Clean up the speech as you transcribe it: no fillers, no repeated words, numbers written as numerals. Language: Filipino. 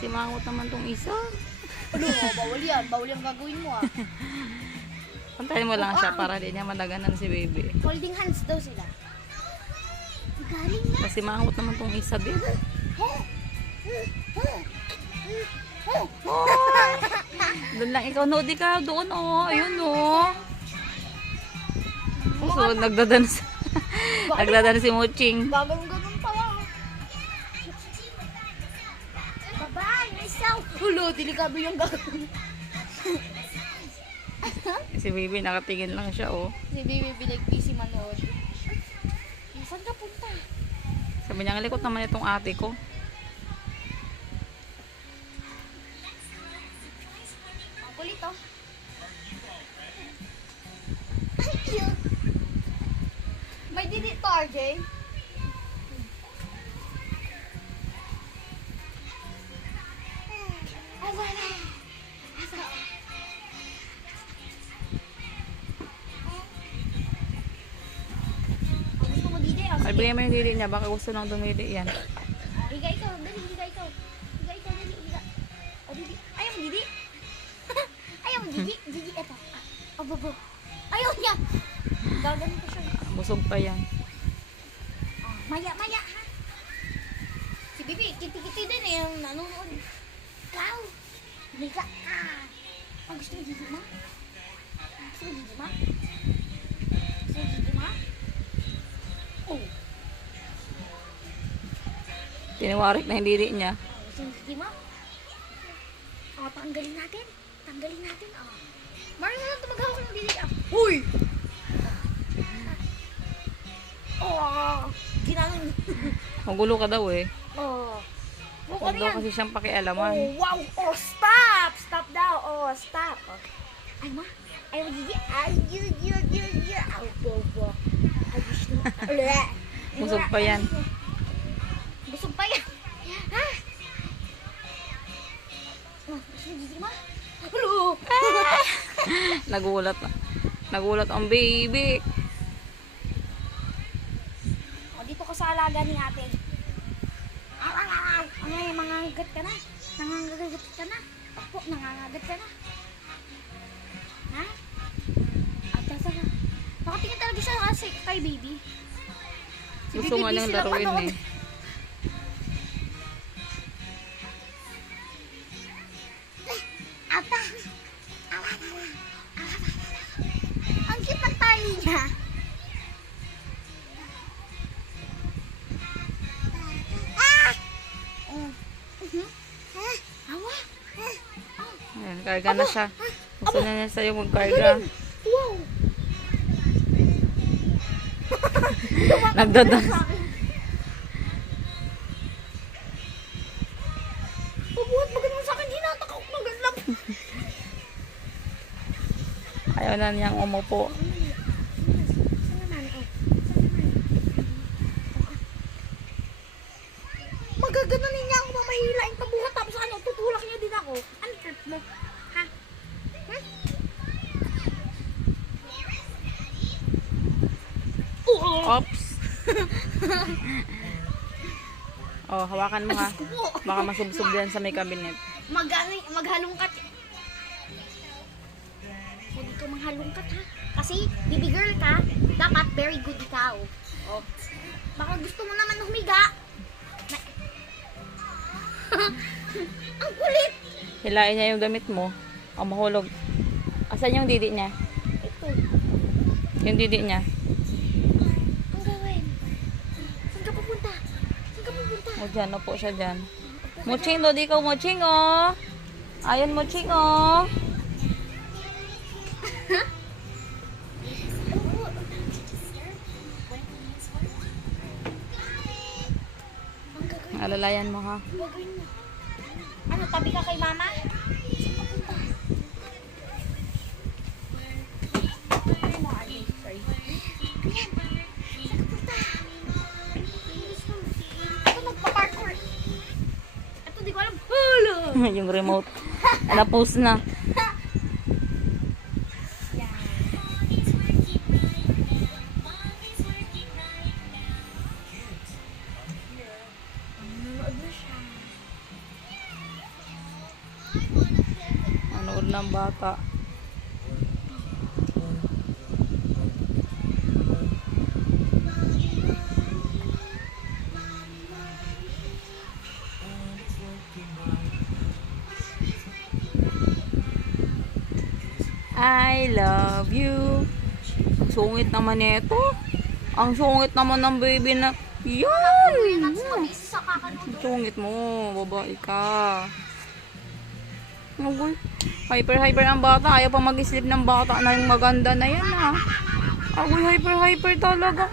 Simangot naman tong isa. Ano, bawal yan. Bawal yung gagawin mo ah. Pantayin mo lang siya para di niya malaganan si baby. Holding hands daw sila. Galing na. Kasi mangot naman tong isa, babe. Doon lang ikaw, no, di ka doon, oh. Ayun, oh. So, nagdadans. Nagdadans si Moching. Gagawin pala. Bye-bye, myself. Hulo, delikado yung gagawin. Si baby, nakatingin lang siya, oh. Si baby busy manood. Saan ka punta? Sabi niya, likot naman itong ate ko. Ang kulit, oh. Ay, cute. May didit to, RJ. Asana. Asana. Gusto mo didi? Oh, Ay, sige. bigay mo yung dili niya. Baka gusto nang dumili yan. Higa ikaw, dali, higa ikaw. Higa ikaw, dali, higa. O, didi. Ayaw mo, didi. Ayaw mo, didi. Didi, eto. O, bobo. Ayaw niya. Gaganin ko siya. Busog pa yan. Oh, maya, maya, ha? Si Bibi, kiti-kiti din eh, yung nanonood. Ikaw. Higa ka. Ang gusto mo, didi, ma? Gusto mo, didi, ma? Gusto mo, didi, ma? Oh. Tiniwarik na yung dili niya. Gusto mo, didi, ma? O, tanggalin natin. Tanggalin natin, oh. Mari mo lang tumagawa ko ng didi. Huy! Oh, ginanong. Magulo ka daw, eh. Oh. Oh, Huwag ano daw yan? kasi siyang pakialaman. Oh, wow. Oh, stop. Stop daw. Oh, stop. Oh. Ay, ma. Ay, magiging. Ay, you. Ay, bobo. Ay, gusto mo. Busog pa yan. Busog pa yan. Ha? Oh, gusto mo, gigi, ma? Hello. Nagulat. Nagulat ang baby. O, dito ko sa alaga ni ate. Ay, mangangagat ka na. Nangangagat ka na. Opo, nangangagat ka na. Ha? At sasa ka. Nakatingin talaga siya kasi kay baby. Si Gusto baby nga niyang busy lang laruin, manood. eh. Ata. Ang cute ng tali niya. Awa. Ayan, karga na siya. Gusto na niya sa'yo magkarga. Wow. Nagdadans. Pabuhat magandang sa akin. Hinatak ako magandang. Ayaw na niyang umupo. Magaganonin niya ako, mamahilain pabuhat tapos ano, tutulak niya din ako. Ano trip mo? Ha? Oops. Oh, hawakan mo, ha. Baka masubsob yan sa may cabinet. Maghalungkat. Huwag ikaw manghalungkat, ha? Kasi, baby girl ka, dapat very good ikaw. Oh. Baka gusto mo naman humiga. Ang kulit! Hilain niya yung damit mo. O, mahulog. Asan yung didi niya? Ito. Yung didi niya. Ang gawin? Saan ka pupunta? Saan ka pupunta? O, dyan. Upo siya dyan. Moching, do di ka moching, oh. Ayan, moching, oh. Ang gagawin? Alalayan mo, ha. Ang gagawin mo? Ano, tabi ka kay mama? Saan ka punta? Ano mo, Ali? Sorry. Ayan. Saan ka punta? Ito, magpa-parkour. Ito, di ko alam. Hala! Yung remote. Na-post na. Yan. Nanonood na siya. ng bata. I love you. Ang sungit naman nito. Ang sungit naman ng baby na yan. Mabis sa kakanood. Sungit mo, babae ka. Agoy, hyper ang bata. Ayaw pa mag-sleep ng bata na yung maganda na yan, ha. Agoy, hyper talaga.